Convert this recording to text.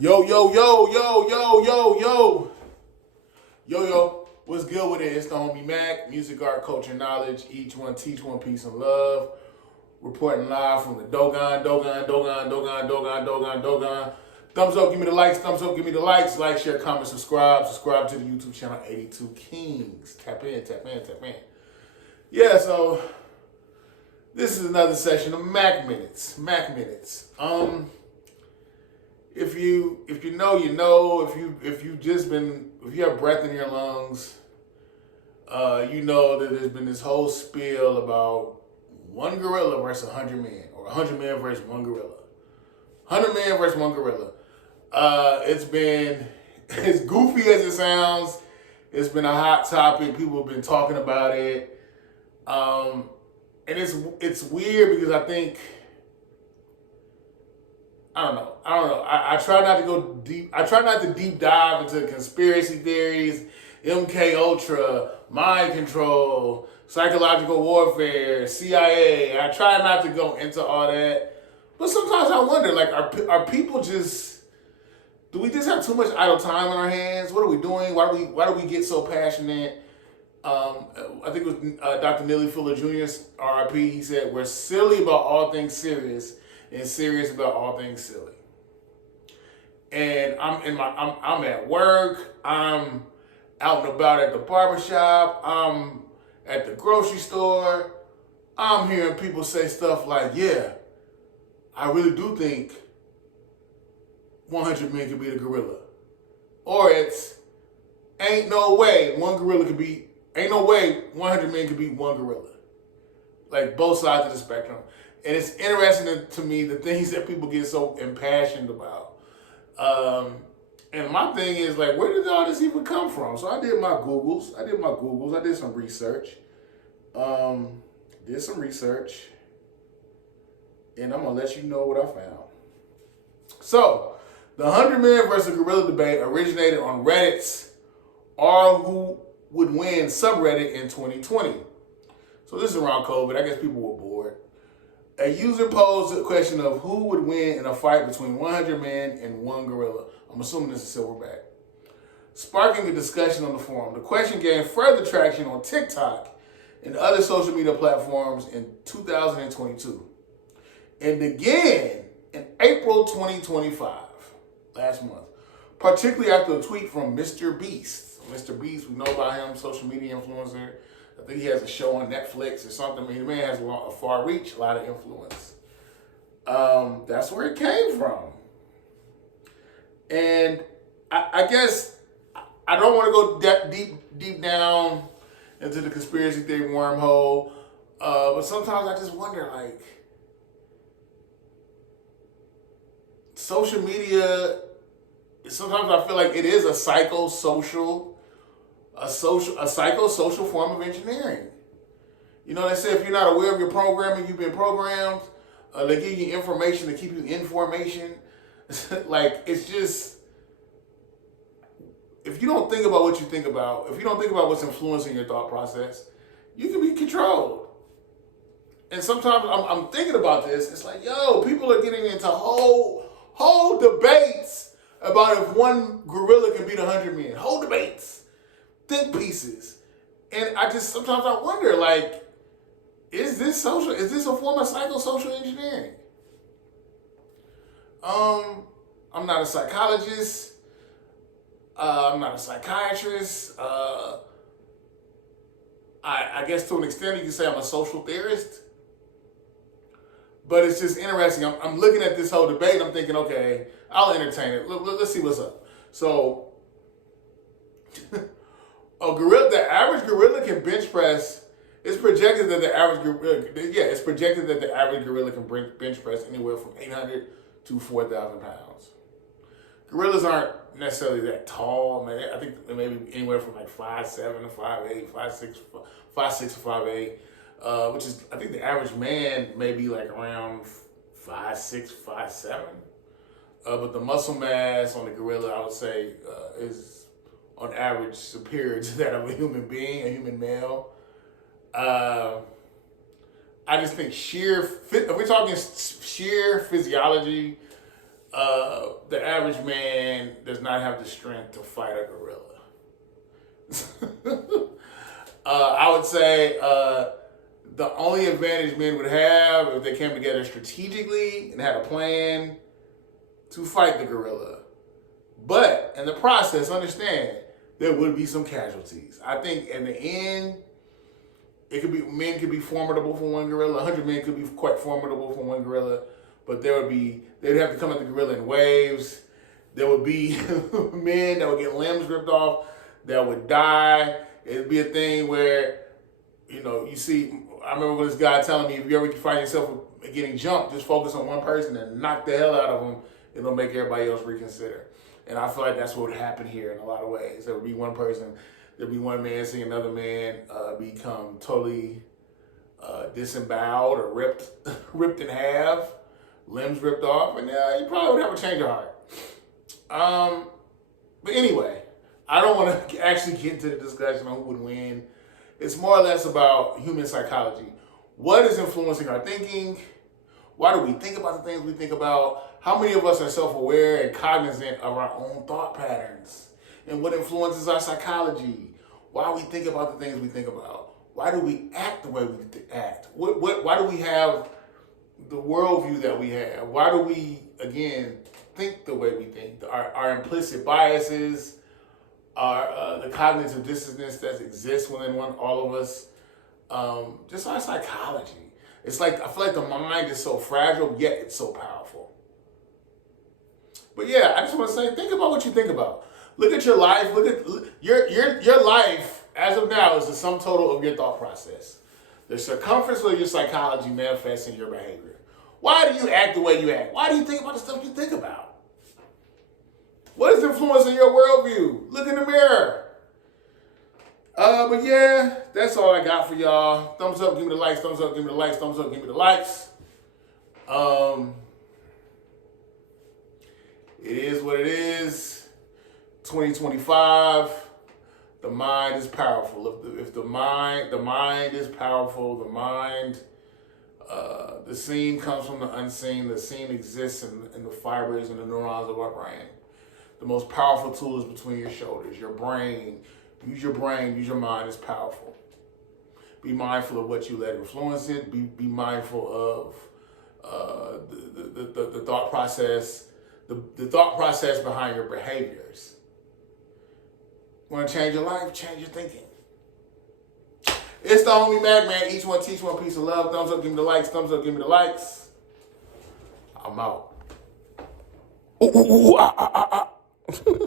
Yo, yo, yo, yo, yo, yo, yo. Yo, yo, what's good with it? It's the homie Mac, music, art, culture, knowledge. Each one teach one, peace and love. Reporting live from the Dogon. Thumbs up, give me the likes. Thumbs up, give me the likes. Like, share, comment, subscribe. Subscribe to the YouTube channel 82 Kings. Tap in. Yeah, so this is another session of Mac Minutes. If you know, you know. If you have breath in your lungs, you know that there's been this whole spiel about one gorilla versus 100 men, or 100 men versus one gorilla. 100 men versus one gorilla. It's been as goofy as it sounds. It's been a hot topic. People have been talking about it, and it's weird because I think. I don't know. I try not to go deep. I try not to deep dive into conspiracy theories, MK Ultra, mind control, psychological warfare, CIA. I try not to go into all that. But sometimes I wonder, like, are people just? Do we just have too much idle time on our hands? What are we doing? Why do we get so passionate? I think it was Dr. Neely Fuller Jr.'s RIP. He said, "We're silly about all things serious and serious about all things silly." And I'm at work. I'm out and about at the barbershop. I'm at the grocery store. I'm hearing people say stuff like, "Yeah, I really do think 100 men could beat a gorilla," or it's ain't no way 100 men could beat one gorilla. Like both sides of the spectrum. And it's interesting to me the things that people get so impassioned about. And my thing is, like, where did all this even come from? So I did my Googles. I did some research. And I'm going to let you know what I found. So, the 100 men versus gorilla debate originated on Reddit's R Who Would Win subreddit in 2020. So this is around COVID. I guess people were bored. A user posed a question of who would win in a fight between 100 men and one gorilla. I'm assuming this is Silverback. Sparking a discussion on the forum. The question gained further traction on TikTok and other social media platforms in 2022. And again in April 2025, last month. Particularly after a tweet from Mr. Beast. Mr. Beast, we know about him, social media influencer. I think he has a show on Netflix or something. I mean, the man has a far reach, a lot of influence. That's where it came from. And I guess I don't want to go deep down into the conspiracy theory wormhole. But sometimes I just wonder, like, social media, sometimes I feel like it is a psychosocial form of engineering. You know, they say if you're not aware of your programming, you've been programmed. They give you information to keep you in formation. Like, it's just, if you don't think about what you think about, if you don't think about what's influencing your thought process, you can be controlled. And sometimes I'm thinking about this. It's like, yo, people are getting into whole debates about if one gorilla can beat 100 men. Whole debates. Think pieces. And sometimes I wonder, like, is this a form of psychosocial engineering? I'm not a psychologist. I'm not a psychiatrist. I guess to an extent you can say I'm a social theorist. But it's just interesting. I'm looking at this whole debate. I'm thinking, okay, I'll entertain it. Let's see what's up. So, the average gorilla can bench press. It's projected that the average gorilla can bench press anywhere from 800 to 4,000 pounds. Gorillas aren't necessarily that tall, man. I think they may be anywhere from like 5'7" to 5'8", 5'6", 5'6" to 5'8", which is, I think the average man may be like around 5'6", 5'7". But the muscle mass on the gorilla, I would say, is on average superior to that of a human being, a human male. I just think if we're talking sheer physiology, the average man does not have the strength to fight a gorilla. I would say the only advantage men would have if they came together strategically and had a plan to fight the gorilla. But in the process, understand there would be some casualties. I think in the end, men could be formidable for one gorilla. 100 men could be quite formidable for one gorilla. But they'd have to come at the gorilla in waves. There would be men that would get limbs ripped off, that would die. It'd be a thing where, you see, I remember this guy telling me, if you ever find yourself getting jumped, just focus on one person and knock the hell out of them. It'll make everybody else reconsider. And I feel like that's what would happen here in a lot of ways. There would be one person, there'd be one man seeing another man become totally disemboweled or ripped in half, limbs ripped off, and you probably would have a change of heart. But anyway, I don't want to actually get into the discussion on who would win. It's more or less about human psychology. What is influencing our thinking? Why do we think about the things we think about? How many of us are self-aware and cognizant of our own thought patterns? And what influences our psychology? Why we think about the things we think about? Why do we act the way we act? Why do we have the worldview that we have? Why do we, again, think the way we think? Our implicit biases, the cognitive dissonance that exists within all of us, just our psychology. It's like, I feel like the mind is so fragile, yet it's so powerful. But yeah, I just want to say, think about what you think about. Look at your life. Look at your life as of now is the sum total of your thought process. The circumference of your psychology manifests in your behavior. Why do you act the way you act? Why do you think about the stuff you think about? What is influencing your worldview? Look in the mirror. But yeah, that's all I got for y'all. Thumbs up, give me the likes, thumbs up, give me the likes, thumbs up, give me the likes. It is what it is. 2025. The mind is powerful. If the mind is powerful, the seen comes from the unseen. The seen exists in the fibers and the neurons of our brain. The most powerful tool is between your shoulders, your brain. Use your brain, use your mind. It's powerful. Be mindful of what you let influence it. Be mindful of the thought process, the thought process behind your behaviors. Want to change your life? Change your thinking. It's the homie Mac, man. Each one teach one piece of love. Thumbs up, give me the likes. Thumbs up, give me the likes. I'm out. Ooh,